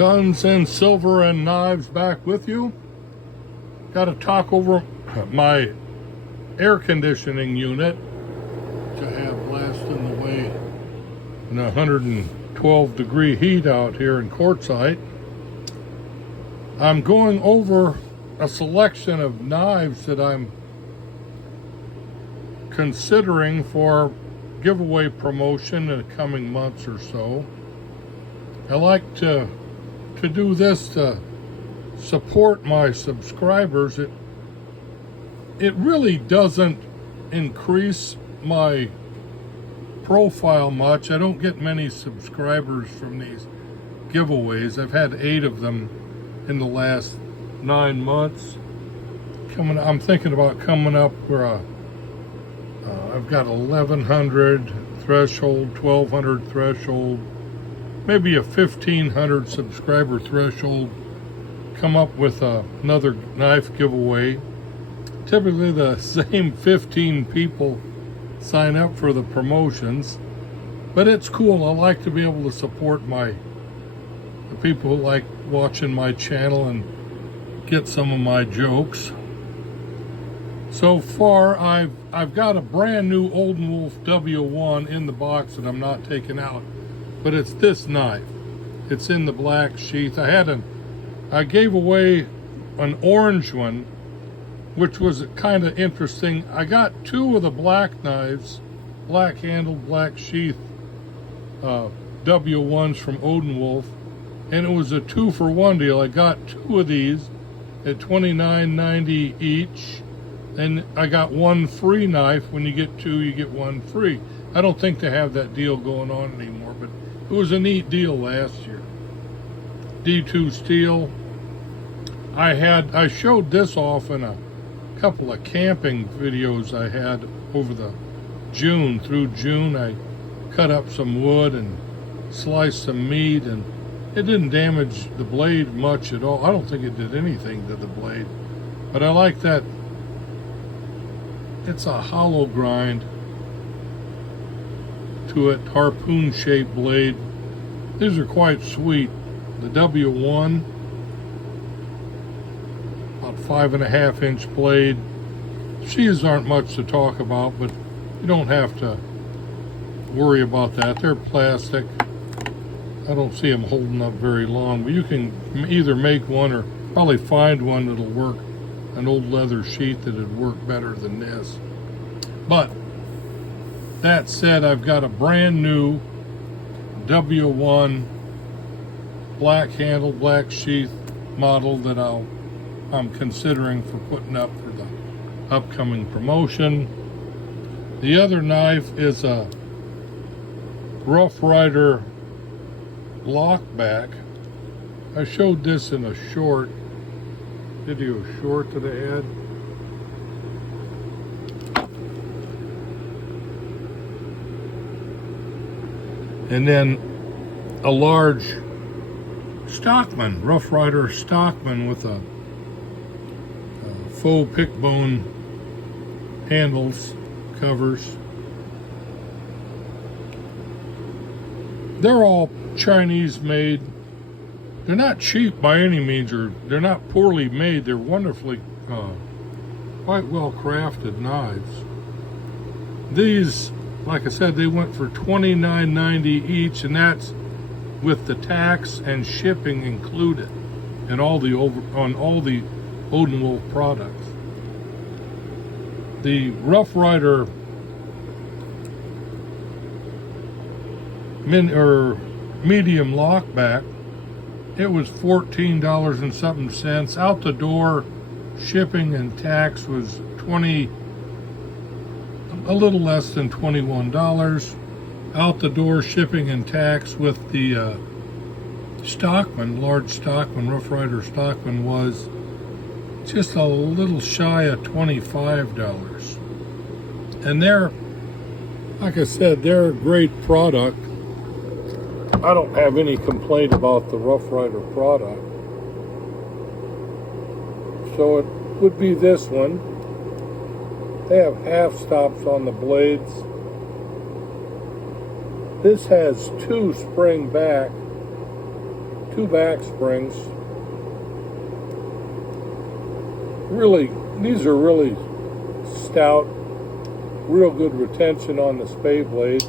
Guns and Silver and Knives back with you. Got to talk over my air conditioning unit to have blasting the way in 112 degree heat out here in Quartzsite. I'm going over a selection of knives that I'm considering for giveaway promotion in the coming months or so. I like to do this to support my subscribers. It really doesn't increase my profile much. I don't get many subscribers from these giveaways. I've had 8 of them in the last 9 months. I'm thinking about coming up where I've got 1,100 threshold, 1,200 threshold, maybe a 1,500 subscriber threshold. Come up with another knife giveaway. Typically the same 15 people sign up for the promotions, but it's cool. I like to be able to support the people who like watching my channel and get some of my jokes. So far, I've got a brand new Olden Wolf W1 in the box that I'm not taking out, but it's this knife. It's in the black sheath. I gave away an orange one, which was kind of interesting. I got 2 of the black knives, black handled, black sheath W1s from Olden Wolf, and it was a 2-for-1 deal. I got 2 of these at $29.90 each, and I got 1 free knife. When you get 2, you get 1 free. I don't think they have that deal going on anymore, but it was a neat deal last year. D2 steel. I showed this off in a couple of camping videos I had over through June. I cut up some wood and sliced some meat, and it didn't damage the blade much at all. I don't think it did anything to the blade, but I like that. It's a hollow grind to it, harpoon shaped blade. These are quite sweet. The W1, about 5.5 inch blade. Sheaths aren't much to talk about, but you don't have to worry about that. They're plastic. I don't see them holding up very long, but you can either make one or probably find one that'll work, an old leather sheath that'd work better than this. But that said, I've got a brand new W1 black handle, black sheath model that I'm considering for putting up for the upcoming promotion. The other knife is a Rough Rider lockback. I showed this in a video short that I had. And then a large Stockman, Rough Rider Stockman with a faux pick bone handles, covers. They're all Chinese made. They're not cheap by any means, or they're not poorly made. They're wonderfully, quite well crafted knives. These, like I said, they went for $29.90 each, and that's with the tax and shipping included, and on all the Olden Wolf products. The Rough Rider medium lockback, it was $14 and something cents. Out the door, shipping and tax was a little less than $21. Out the door, shipping and tax with the Stockman, large Stockman, Rough Rider Stockman, was just a little shy of $25. And they're, like I said, they're a great product. I don't have any complaint about the Rough Rider product. So it would be this one. They have half stops on the blades. This has 2 spring back 2 back springs. Really, these are really stout, real good retention on the spay blade.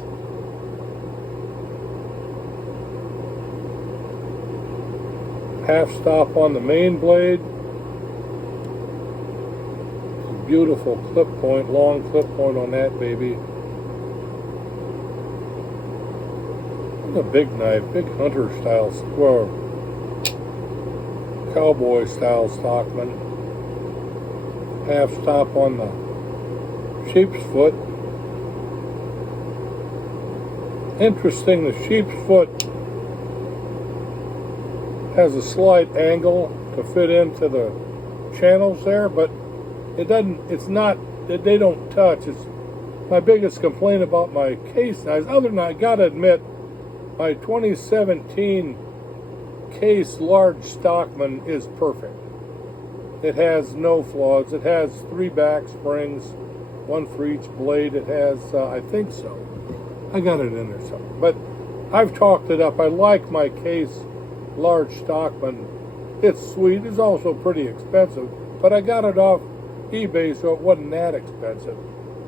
Half stop on the main blade. Beautiful clip point, long clip point on that baby. A big knife, big hunter style, or cowboy style stockman. Half stop on the sheep's foot. Interesting, the sheep's foot has a slight angle to fit into the channels there, but it doesn't, it's not, they don't touch. It's my biggest complaint about my case knives. Other than that, I gotta admit, my 2017 Case large stockman is perfect. It has no flaws. It has 3 back springs, 1 for each blade. It has, I think so. I got it in there somewhere. But I've talked it up. I like my Case large stockman. It's sweet. It's also pretty expensive. But I got it off eBay, so it wasn't that expensive.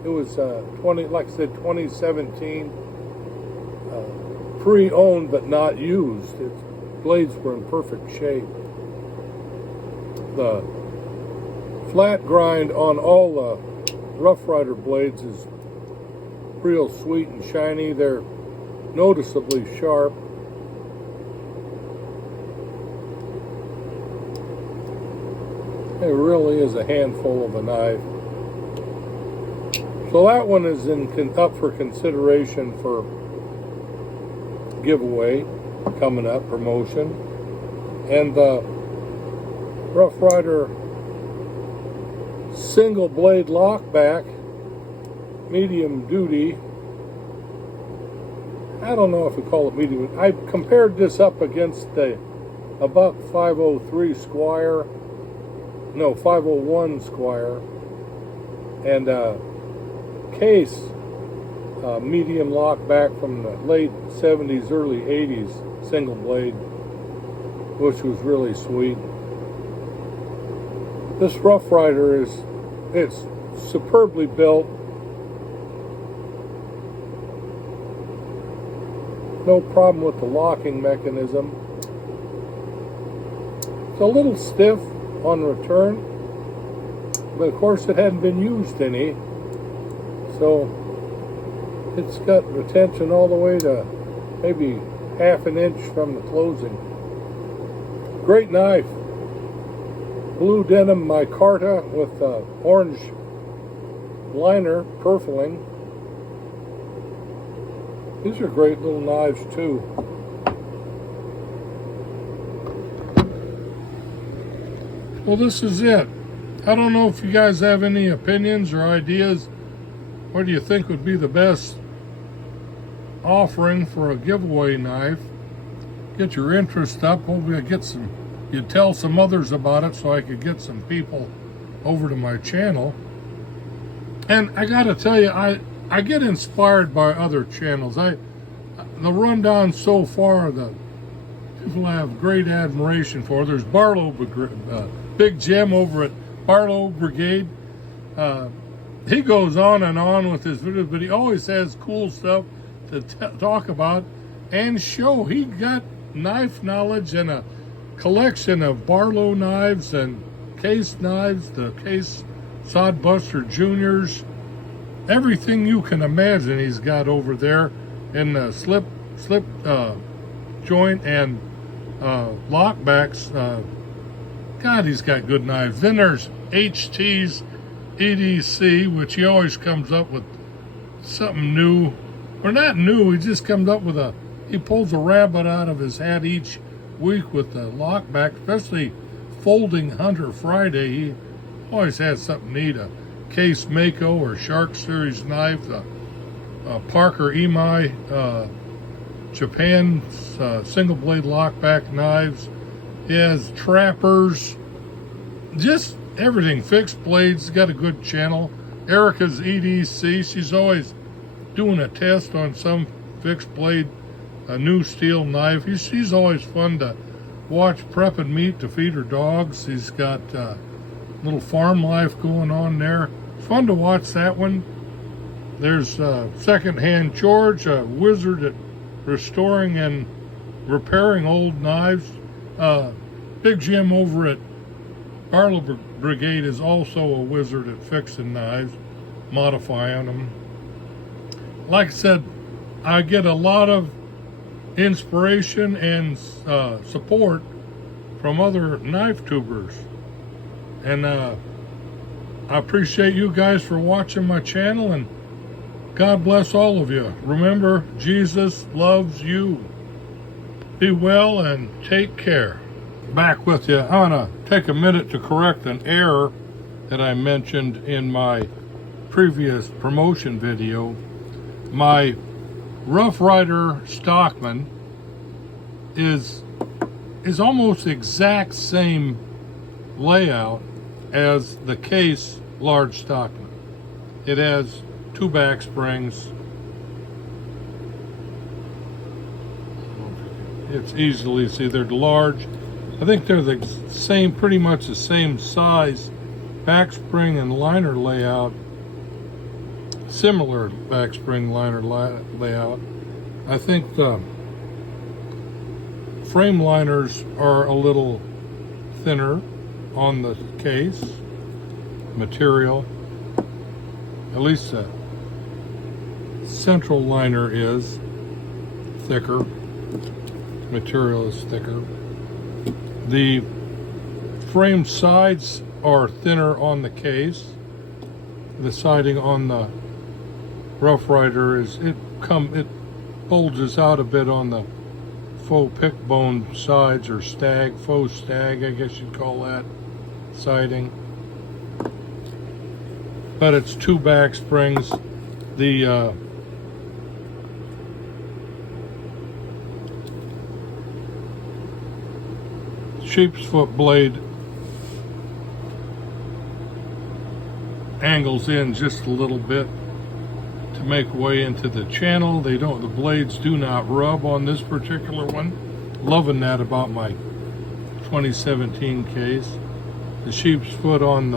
It was 2017, pre-owned but not used. Its blades were in perfect shape. The flat grind on all the Rough Rider blades is real sweet and shiny. They're noticeably sharp. It really is a handful of a knife. So that one is up for consideration for giveaway coming up, promotion. And the Rough Rider single blade lockback, medium duty. I don't know if we call it medium. I compared this up against a Buck 503 Squire. No, 501 Squire, and Case medium lockback from the late 70s, early 80s, single blade, which was really sweet. This Rough Rider it's superbly built. No problem with the locking mechanism. It's a little stiff on return, but of course it hadn't been used any, so it's got retention all the way to maybe half an inch from the closing. Great knife. Blue denim micarta with orange liner purfling. These are great little knives too. Well, this is it. I don't know if you guys have any opinions or ideas. What do you think would be the best offering for a giveaway knife? Get your interest up. Hopefully you tell some others about it so I could get some people over to my channel. And I gotta tell you, I get inspired by other channels. The rundown so far, the people I have great admiration for. There's Barlow, Big Jim over at Barlow Brigade. He goes on and on with his videos, but he always has cool stuff to talk about and show. He got knife knowledge and a collection of Barlow knives and Case knives, the Case Sodbuster Juniors, everything you can imagine he's got over there in the slip joint and lockbacks. God, he's got good knives. Then there's HT's EDC, which he always comes up with something new. Or not new, he just comes up with he pulls a rabbit out of his hat each week with the lockback, especially Folding Hunter Friday. He always has something neat. A Case Mako or Shark Series knife, the Parker Imai Japan single blade lockback knives. He has trappers, just everything, fixed blades. Got a good channel. Erica's EDC, she's always doing a test on some fixed blade, a new steel knife. She's always fun to watch Prepping Meat to feed her dogs. He's got little farm life going on there. It's fun to watch that one. There's Secondhand George, a wizard at restoring and repairing old knives. Big Jim over at Barlow Brigade is also a wizard at fixing knives, modifying them. Like I said, I get a lot of inspiration and support from other knife tubers. And I appreciate you guys for watching my channel, and God bless all of you. Remember, Jesus loves you. Be well and take care. Back with you. I want to take a minute to correct an error that I mentioned in my previous promotion video. My Rough Rider Stockman is almost the exact same layout as the Case Large Stockman. It has 2 back springs. It's easily see they're large. I think they're the same, pretty much the same size back spring and liner layout. Similar back spring liner layout. I think the frame liners are a little thinner on the Case material. At least the central liner is thicker. Material is thicker. The frame sides are thinner on the Case. The siding on the Rough Rider is it bulges out a bit on the faux pick bone sides, or faux stag, I guess you'd call that siding. But it's 2 back springs. The sheep's foot blade angles in just a little bit to make way into the channel. The blades do not rub on this particular one. Loving that about my 2017 Case. The sheep's foot on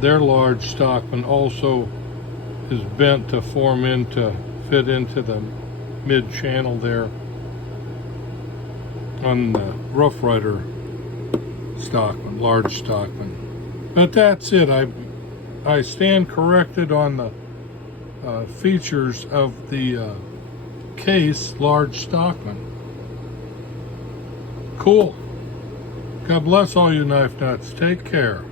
their large Stockman also is bent to fit into the mid channel there on the Rough Rider Stockman, large Stockman. But that's it. I stand corrected on the features of the Case large Stockman. Cool. God bless all you knife nuts. Take care.